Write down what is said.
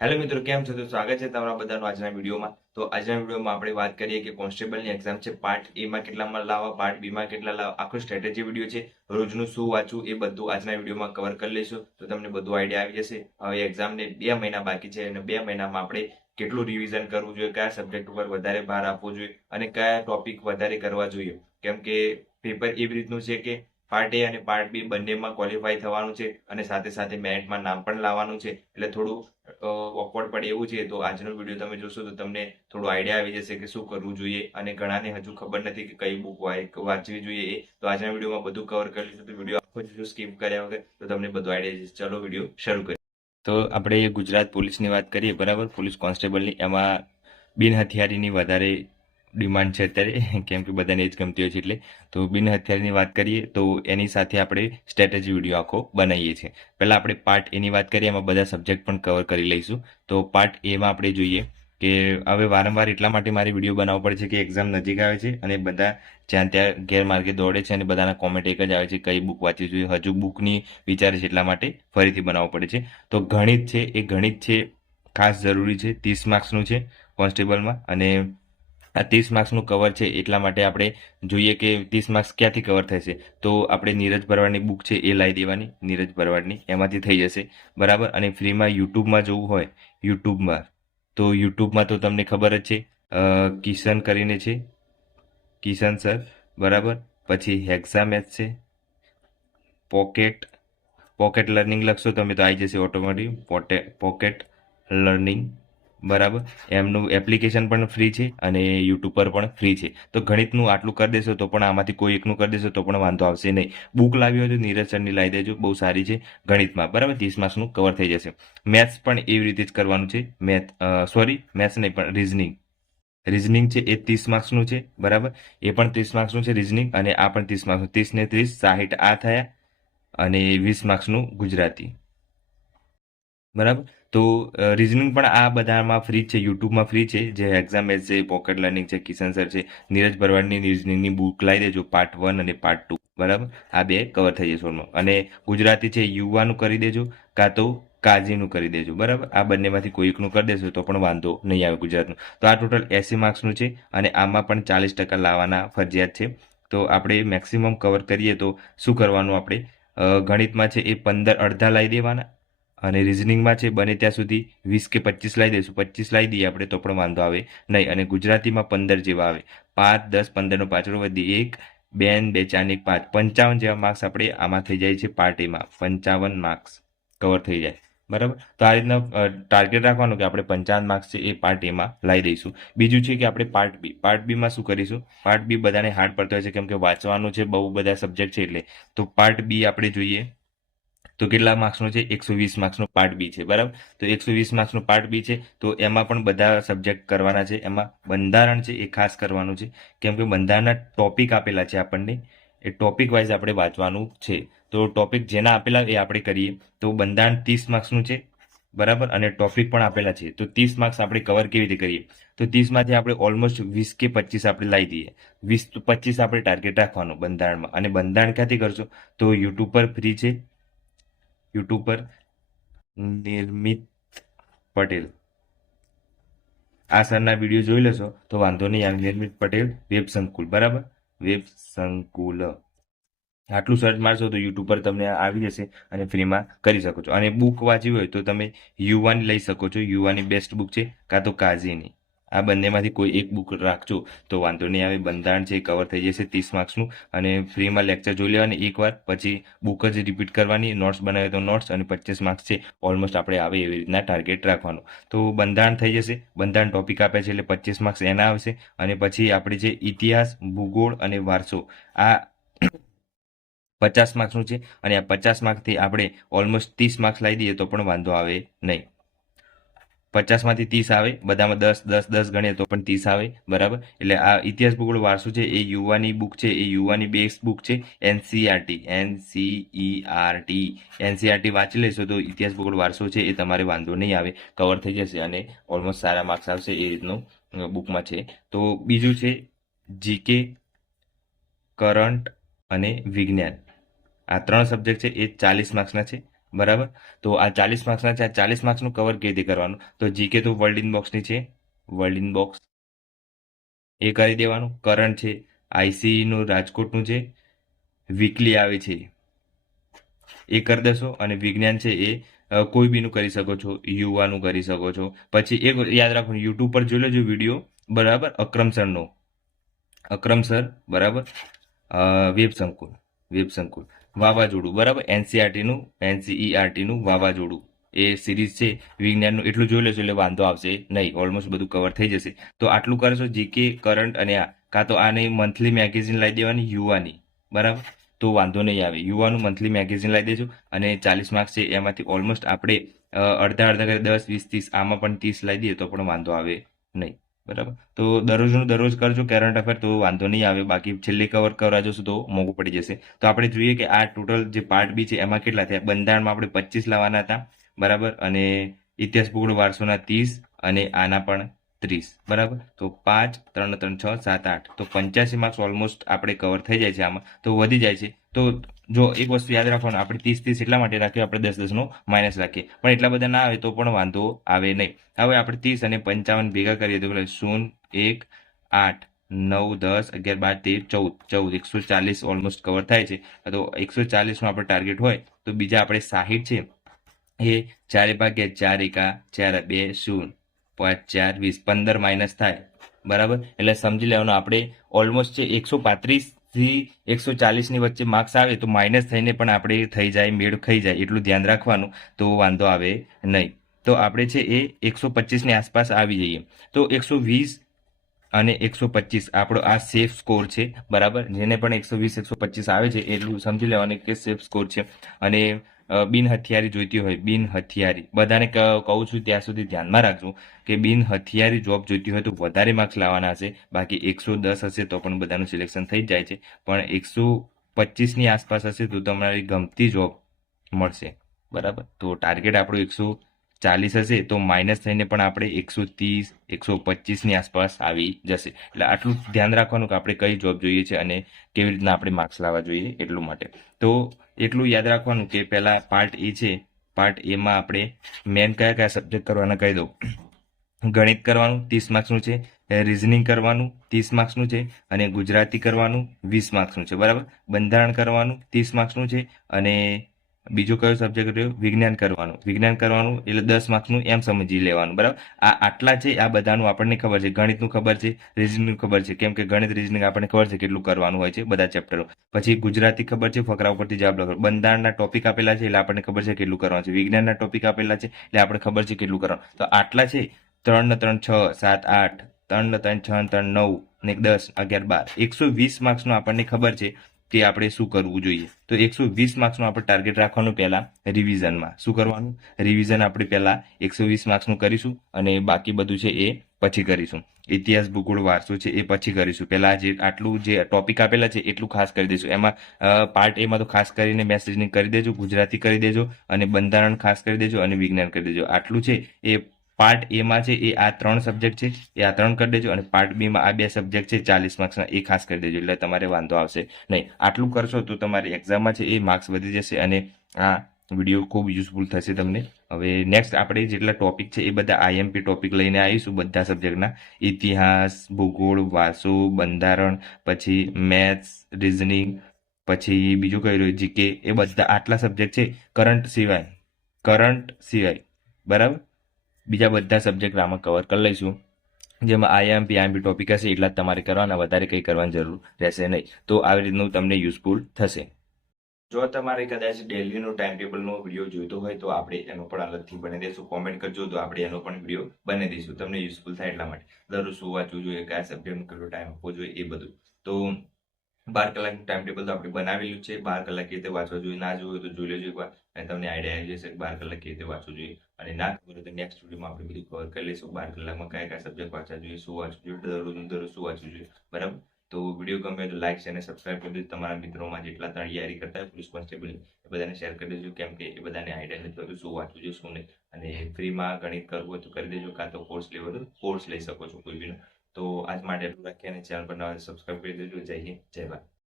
Hello મિત્રો, કેમ છો? તો સ્વાગત છે તમારા બધાનું આજના વિડીયોમાં. તો આજના વિડીયોમાં આપણે વાત કરીએ કે કોન્સ્ટેબલની એક્ઝામ છે. પાર્ટ એ માં કેટલામાં લાવવા, પાર્ટ બી માં કેટલા લાવવા, આખો સ્ટ્રેટેજી વિડીયો છે. રોજનું શું વાંચવું એ બધું આજના વિડીયોમાં કવર કરી લઈશું, તો તમને બધું આઈડિયા આવી જશે. હવે એક્ઝામને 2 મહિના બાકી છે અને 2 મહિનામાં આપણે કેટલું રિવિઝન કરવું જોઈએ, કયા સબ્જેક્ટ ઉપર વધારે ભાર આપવો જોઈએ અને કયા ટોપિક વધારે કરવા જોઈએ. કેમ કે પેપર એવી રીતનું છે કે પાર્ટ એ અને પાર્ટ બી બંનેમાં ક્વોલિફાય થવાનું છે અને સાથે સાથે મેરિટમાં નામ પણ લાવવાનું છે. એટલે થોડું ઓકવર્ડ પડે એવું છે. તો આજનો વિડીયો તમે જોશો તો તમને થોડું આઈડિયા આવી જશે કે શું કરવું જોઈએ, અને ઘણાને હજુ ખબર નથી કે કઈ બુક વાંચવી જોઈએ એ. તો આજના વિડીયોમાં બધું કવર કરી લઈશું. તો વિડીયો આખો જો સ્કીપ કર્યા વગર તો તમને બધું આઈડિયા જશે. ચલો વિડીયો શરૂ કરીએ. તો આપણે ગુજરાત પોલીસની વાત કરીએ, બરાબર. પોલીસ કોન્સ્ટેબલની એમાં બિન હથિયારીની વધારે ડિમાન્ડ છે અત્યારે, કેમ કે બધાને જ ગમતી હોય છે. એટલે તો બિન હથિયારની વાત કરીએ તો એની સાથે આપણે સ્ટ્રેટેજી વિડીયો આખો બનાવીએ છીએ. પહેલાં આપણે પાર્ટ એની વાત કરીએ, એમાં બધા સબ્જેક્ટ પણ કવર કરી લઈશું. તો પાર્ટ એમાં આપણે જોઈએ કે હવે વારંવાર એટલા માટે મારે વિડીયો બનાવવો પડે છે કે એક્ઝામ નજીક આવે છે અને બધા જ્યાં ત્યાં ગેરમાર્ગે દોડે છે અને બધાના કોમેન્ટ એક જ આવે છે કઈ બુક વાંચવી જોઈએ. હજુ બુકની વિચારે છે, એટલા માટે ફરીથી બનાવવો પડે છે. તો ગણિત છે, એ ગણિત છે ખાસ જરૂરી છે. 30 માર્ક્સનું છે કોન્સ્ટેબલમાં, અને આ 30 માર્ક્સનું કવર છે એટલા માટે આપણે જોઈએ કે 30 માર્ક્સ ક્યાંથી કવર થશે. તો આપણે નીરજ ભરવાડની બુક છે એ લાવી દેવાની, નીરજ ભરવાડની, એમાંથી થઈ જશે, બરાબર. અને ફ્રીમાં યુટ્યુબમાં જોવું હોય, યુટ્યુબમાં તો તમને ખબર જ છે, કિશન કરીને છે, કિશન સર, બરાબર. પછી હેક્સામેથ છે, પોકેટ પોકેટ લર્નિંગ લખશો તમે તો આવી જશે ઓટોમેટિક પોકેટ લર્નિંગ, બરાબર. એમનું એપ્લિકેશન પણ ફ્રી છે અને યુટ્યુબ પર પણ ફ્રી છે. તો ગણિતનું આટલું કરી દેશો તો પણ, આમાંથી કોઈ એકનું કરી દેશો તો પણ વાંધો આવશે નહીં. બુક લાવી હોય તો નીરજ સરની લાવી દેજો, બહુ સારી છે ગણિતમાં, બરાબર. 30 માર્ક્સનું કવર થઈ જશે. મેથ્સ પણ એવી રીતે જ કરવાનું છે. મેથ્સ નહીં પણ રિઝનિંગ છે એ 30 માર્ક્સનું છે, બરાબર. એ પણ 30 માર્ક્સનું છે રિઝનિંગ, અને આ પણ 30 માર્ક્સનું. 30 ને 30 60 આ થયા, અને 20 માર્ક્સનું ગુજરાતી, બરાબર. તો રિઝનિંગ પણ આ બધામાં ફ્રી છે, યુટ્યુબમાં ફ્રી છે. જે એક્ઝામ એસ છે, પોકેટ લર્નિંગ છે, કિશન સર છે, નીરજ ભરવાડની રિઝનિંગની બુક લાવી દેજો, પાર્ટ 1 અને પાર્ટ 2, બરાબર. આ બે કવર થઈ જશે ઓલમાં. અને ગુજરાતી છે યુવાનું કરી દેજો, કાં તો કાજીનું કરી દેજો, બરાબર. આ બંનેમાંથી કોઈ એકનું કરી દેશો તો પણ વાંધો નહીં આવે ગુજરાતનું. તો આ ટોટલ 80 માર્ક્સનું છે અને આમાં પણ 40% લાવવાના ફરજિયાત છે. તો આપણે મેક્સિમમ કવર કરીએ તો શું કરવાનું, આપણે ગણિતમાં છે એ 15 અડધા લાવી દેવાના, અને રિઝનિંગમાં છે બને ત્યાં સુધી 20 કે 25 લાવી દઈશું. 25 લાવી દઈએ આપણે તો પણ વાંધો આવે નહીં. અને ગુજરાતીમાં 15 જેવા આવે, 5 10 15નો પાછળ વધી 1 2 2 4 1 5 55 જેવા માર્ક્સ આપણે આમાં થઈ જાય છે. પાર્ટ એમાં 55 માર્ક્સ કવર થઈ જાય, બરાબર. તો આ રીતના ટાર્ગેટ રાખવાનું કે આપણે 55 માર્ક્સ છે એ પાર્ટ એમાં લાવી દઈશું. બીજું છે કે આપણે પાર્ટ બીમાં શું કરીશું. પાર્ટ બી બધાને હાર્ડ પડતો હોય છે, કેમ કે વાંચવાનું છે, બહુ બધા સબ્જેક્ટ છે. એટલે તો પાર્ટ બી આપણે જોઈએ તો કેટલા માર્ક્સનો છે, 120 માર્ક્સનો પાર્ટ બી છે, બરાબર. તો 120 માર્ક્સનો પાર્ટ બી છે, તો એમાં પણ બધા સબ્જેક્ટ કરવાના છે. એમાં બંધારણ છે એ ખાસ કરવાનું છે, કેમ કે બંધારણના ટોપિક આપેલા છે આપણને, એ ટોપિક વાઇઝ આપણે વાંચવાનું છે. તો ટોપિક જેના આપેલા એ આપણે કરીએ. તો બંધારણ 30 માર્ક્સનું છે, બરાબર, અને ટોપિક પણ આપેલા છે. તો 30 માર્ક્સ આપણે કવર કેવી રીતે કરીએ. તો 30માંથી આપણે ઓલમોસ્ટ 20 કે 25 આપણે લાવી દઈએ. 20 to 25 આપણે ટાર્ગેટ રાખવાનું બંધારણમાં. અને બંધારણ ક્યાંથી કરશો, તો યુટ્યુબ પર ફ્રી છે, યુટ્યુબ પર નિર્મિત પટેલ, આ સરના વિડીયો જોઈ લેશો તો વાંધો નહીં આવે. નિર્મિત પટેલ વેબ સંકુલ, બરાબર, વેબ સંકુલ, આટલું સર્ચ મારશો તો યુટ્યુબ પર તમને આવી જશે અને ફ્રીમાં કરી શકો છો. અને બુક વાંચવી હોય તો તમે યુવાની લઈ શકો છો. યુવાની બેસ્ટ બુક છે, કાં તો કાઝીની. આ બંનેમાંથી કોઈ એક બુક રાખજો તો વાંધો નહીં આવે. બંધારણ છે કવર થઈ જશે 30 માર્ક્સનું, અને ફ્રીમાં લેક્ચર જોઈ લેવાની એકવાર, પછી બુક જ રિપીટ કરવાની, નોટ્સ બનાવે તો નોટ્સ, અને 25 માર્ક્સ છે ઓલમોસ્ટ આપણે આવે એવી રીતના ટાર્ગેટ રાખવાનું. તો બંધારણ થઈ જશે. બંધારણ ટોપિક આપે છે એટલે 25 માર્ક્સ એના આવશે. અને પછી આપણે જે ઇતિહાસ, ભૂગોળ અને વારસો, આ 50 માર્ક્સનું છે. અને આ 50 માર્ક્સથી આપણે ઓલમોસ્ટ 30 માર્ક્સ લાવી દઈએ તો પણ વાંધો આવે નહીં. 50માંથી 30 આવે, બધામાં 10 10 10 ગણીએ તો પણ 30 આવે, બરાબર. એટલે આ ઇતિહાસ ભૂગોળ વારસો છે એ યુવાની બુક છે, એ યુવાની બેસ્ટ બુક છે. એનસીઆરટી વાંચી લેશો તો ઇતિહાસ ભૂગોળ વારસો છે એ તમારે વાંધો નહીં આવે, કવર થઈ જશે અને ઓલમોસ્ટ સારા માર્ક્સ આવશે એ રીતનું બુકમાં છે. તો બીજું છે જીકે, કરંટ અને વિજ્ઞાન. આ 3 સબ્જેક્ટ છે એ 40 માર્ક્સના છે, બરાબર. તો આ 40 માર્ક્સના છે. આ 40 માર્ક્સનું કવર કેવી રીતે કરવાનું? તો જીકે તો વર્લ્ડ ઇન બોક્સની છે, વર્લ્ડ ઇન બોક્સ એ કરી દેવાનું. કરંટ છે, આઈસીનું રાજકોટનું છે, વીકલી આવે છે એ કરી દેશો. અને વિજ્ઞાન છે એ કોઈ બીનું કરી શકો છો, યુવાનું કરી શકો છો. પછી એક યાદ રાખો, યુટ્યુબ પર જોઈ લેજો વિડીયો, બરાબર, અક્રમ સરનો, અક્રમ સર, બરાબર, વેબ સંકુલ, વેબ સંકુલ, વાવાઝોડું, બરાબર, એનસીઈઆરટીનું વાવાઝોડું એ સિરીઝ છે વિજ્ઞાનનું, એટલું જોઈ લેશો એટલે વાંધો આવશે નહીં, ઓલમોસ્ટ બધું કવર થઈ જશે. તો આટલું કરશો, જીકે, કરંટ અને આ, કાં તો આને મંથલી મેગેઝિન લાવી દેવાની યુવાની, બરાબર, તો વાંધો નહીં આવે. યુવાનું મંથલી મેગેઝિન લાવી દેજો. અને 40 માર્ક્સ છે એમાંથી ઓલમોસ્ટ આપણે અડધા અડધા કરી 10, 20, 30, આમાં પણ 30 લાવી દઈએ તો પણ વાંધો આવે નહીં, બરાબર. તો દરરોજનું દરરોજ કરજો કરંટ અફેર, તો વાંધો નહીં આવે. બાકી છેલ્લે કવર કરવા જશો તો મોંઘું પડી જશે. તો આપણે જોઈએ કે આ ટોટલ જે પાર્ટ બી છે એમાં કેટલા થયા. બંધારણમાં આપણે 25 લાવવાના હતા, બરાબર, અને ઇતિહાસ ભૂગોળ વારસોના 30, અને આના પણ 30, બરાબર. તો 5, 3, 3, 6, 7, 8, તો 85 માર્ક્સ ઓલમોસ્ટ આપણે કવર થઈ જાય છે આમાં, તો વધી જાય છે. તો જો એક વસ્તુ યાદ રાખવાનું, આપણે 30 એટલા માટે રાખીએ, આપણે 10 નો માઇનસ રાખીએ, પણ એટલા બધા ના આવે તો પણ વાંધો આવે નહીં. હવે આપણે 30 અને 55 ભેગા કરીએ તો 0, 1, 8, 9, 10, 11, 12, 13, 14, 140 ઓલમોસ્ટ કવર થાય છે. તો 140 નો આપણે ટાર્ગેટ હોય તો બીજા આપણે 60 છે એ 4 ભાગ્યા 4 એકા 4, 2, 0, 5, 4, 20, 15 માઇનસ થાય, બરાબર. એટલે સમજી લેવાનું આપણે ઓલમોસ્ટ છે 135 થી 140 ની વચ્ચે માર્ક્સ આવે તો માઇનસ થઈને પણ આપણે થઈ જાય, મેળ ખાઈ જાય, એટલું ધ્યાન રાખવાનું, તો વાંધો આવે નહીં. તો આપણે છે એ 125 ની આસપાસ આવી જઈએ. તો 120 અને 125 આપણો આ સેફ સ્કોર છે, બરાબર. જેને પણ 120, 125 આવે છે એટલું સમજી લેવાનું કે સેફ સ્કોર છે. અને બિન હથિયારી જોઈતી હોય, બિન હથિયારી, બધાને કહું છું ત્યાં સુધી ધ્યાનમાં રાખજો કે બિન હથિયારી જોબ જોઈતી હોય તો વધારે માર્ક્સ લાવવાના હશે. બાકી 110 હશે તો પણ બધાનું સિલેક્શન થઈ જ જાય છે, પણ 125 ની આસપાસ હશે તો તમારી ગમતી જોબ મળશે, બરાબર. તો ટાર્ગેટ આપણું 140 હશે તો માઇનસ થઈને પણ આપણે 130, 125 ની આસપાસ આવી જશે. એટલે આટલું ધ્યાન રાખવાનું કે આપણે કઈ જોબ જોઈએ છે અને કેવી રીતના આપણે માર્ક્સ લાવવા જોઈએ, એટલું માટે. તો એટલું યાદ રાખવાનું કે પહેલા પાર્ટ એ છે, પાર્ટ એમાં આપણે મેન કયા કયા સબ્જેક્ટ કરવાના કહી દઉં. ગણિત કરવાનું 30 માર્ક્સનું છે, રિઝનિંગ કરવાનું 30 માર્ક્સનું છે, અને ગુજરાતી કરવાનું 20 માર્ક્સનું છે, બરાબર. બંધારણ કરવાનું 30 માર્ક્સનું છે, અને બીજો કયો સબ્જેક્ટ રહ્યો, વિજ્ઞાન કરવાનું. વિજ્ઞાન કરવાનું એટલે 10 માર્ક્સનું એમ સમજી લેવાનું, બરાબર. આ આટલા છે, આ બધાનું આપણને ખબર છે. ગણિતનું ખબર છે, રિઝનિંગનું ખબર છે, કેમ કે ગણિત રિઝનિંગ આપણને ખબર છે કેટલું કરવાનું હોય છે બધા ચેપ્ટરો. પછી ગુજરાતી ખબર છે, ફકરા ઉપરથી જવાબ લખો. બંધારણના ટોપિક આપેલા છે એટલે આપણને ખબર છે કેટલું કરવાનું છે. વિજ્ઞાનના ટોપિક આપેલા છે એટલે આપણે ખબર છે કેટલું કરવાનું. તો આટલા છે. 3 ને 3, 6, 7, 8, 3 ને 3, 6 ને 3, 9, ને 10, 11, 12, 120 માર્ક્સનું આપણને ખબર છે કે આપણે શું કરવું જોઈએ. તો 120 માર્ક્સનું આપણે ટાર્ગેટ રાખવાનું. પહેલા રિવિઝનમાં શું કરવાનું, રિવિઝન આપણે પહેલા 120 માર્ક્સનું કરીશું, અને બાકી બધું છે એ પછી કરીશું. ઇતિહાસ ભૂગોળ વારસો છે એ પછી કરીશું. પહેલા જે આટલું જે ટોપિક આપેલા છે એટલું ખાસ કરી દઈશું. એમાં પાર્ટ એમાં તો ખાસ કરીને મેથ્સ રીઝનિંગ કરી દેજો, ગુજરાતી કરી દેજો, અને બંધારણ ખાસ કરી દેજો, અને વિજ્ઞાન કરી દેજો. આટલું છે એ પાર્ટ એમાં છે એ આ 3 સબ્જેક્ટ છે એ આ 3 કરી દેજો, અને પાર્ટ બીમાં આ 2 સબ્જેક્ટ છે 40 માર્ક્સના એ ખાસ કરી દેજો, એટલે તમારે વાંધો આવશે નહીં. આટલું કરશો તો તમારી એક્ઝામમાં છે એ માર્ક્સ વધી જશે, અને આ વિડીયો ખૂબ યુઝફુલ થશે તમને. હવે નેક્સ્ટ આપણે જેટલા ટોપિક છે એ બધા આઈએમપી ટોપિક લઈને આવીશું બધા સબ્જેક્ટના. ઇતિહાસ, ભૂગોળ, વારસો, બંધારણ, પછી મેથ્સ, રિઝનિંગ, પછી બીજું કઈ રહ્યું જીકે, એ બધા આટલા સબ્જેક્ટ છે. કરંટ સિવાય, બરાબર, બીજા બધા સબ્જેક્ટ આમાં કવર કરી લઈશું. જેમાં આઈએમપી ટોપિક હશે એટલા જ તમારે કરવાના, વધારે કંઈ કરવાની જરૂર રહેશે નહીં. તો આવી રીતનું તમને યુઝફુલ થશે. જો તમારે કદાચ ડેલીનો ટાઈમ ટેબલનો વિડીયો જોઈતો હોય તો આપણે એનો પણ અલગથી બની દઈશું. કોમેન્ટ કરજો તો આપણે એનો પણ વિડીયો બની દઈશું, તમને યુઝફુલ થાય એટલા માટે. દરરોજ શું વાંચવું જોઈએ, કયા સબ્જેક્ટનો કેટલો ટાઈમ આપવો જોઈએ, એ બધું. તો 12 કલાકનું ટાઈમ ટેબલ તો આપણે બનાવેલું છે. 12 કલાક કેવી રીતે વાંચવા જોઈએ, ના જોયું તો જોઈ લેજો એકવાર, અને તમને આઈડિયા આવી જશે કે 12 કલાક કેવી રીતે વાંચવું જોઈએ. અને ના ખબર હોય તો નેક્સ્ટ વિડીયોમાં આપણે બધું કવર કરી લઈશું. 12 કલાકમાં કયા કયા સબ્જેક્ટ વાંચવા જોઈએ, શું વાંચવું જોઈએ, દરરોજ શું વાંચવું જોઈએ, બરાબર. તો વિડીયો ગમે તો લાઈક અને સબસ્ક્રાઈબ કરી દેજો. તમારા મિત્રોમાં જેટલા તૈયારી કરતા હોય પોલીસ કોન્સ્ટેબલ એ બધાને શેર કરી દેજો, કેમ કે એ બધાને આઈડિયા નથી હોતું શું વાંચવું જોઈએ શું નહીં. અને ફ્રીમાં ગણિત કરવું હોય તો કરી દેજો, કાં તો કોર્સ લેવો તો કોર્સ લઈ શકો છો કોઈ બીનો. તો આજ માટે એટલું રાખીએ, અને ચેનલ પર નવા સબસ્ક્રાઈબ કરી દેજો. જય હિન્દ, જય ભારત.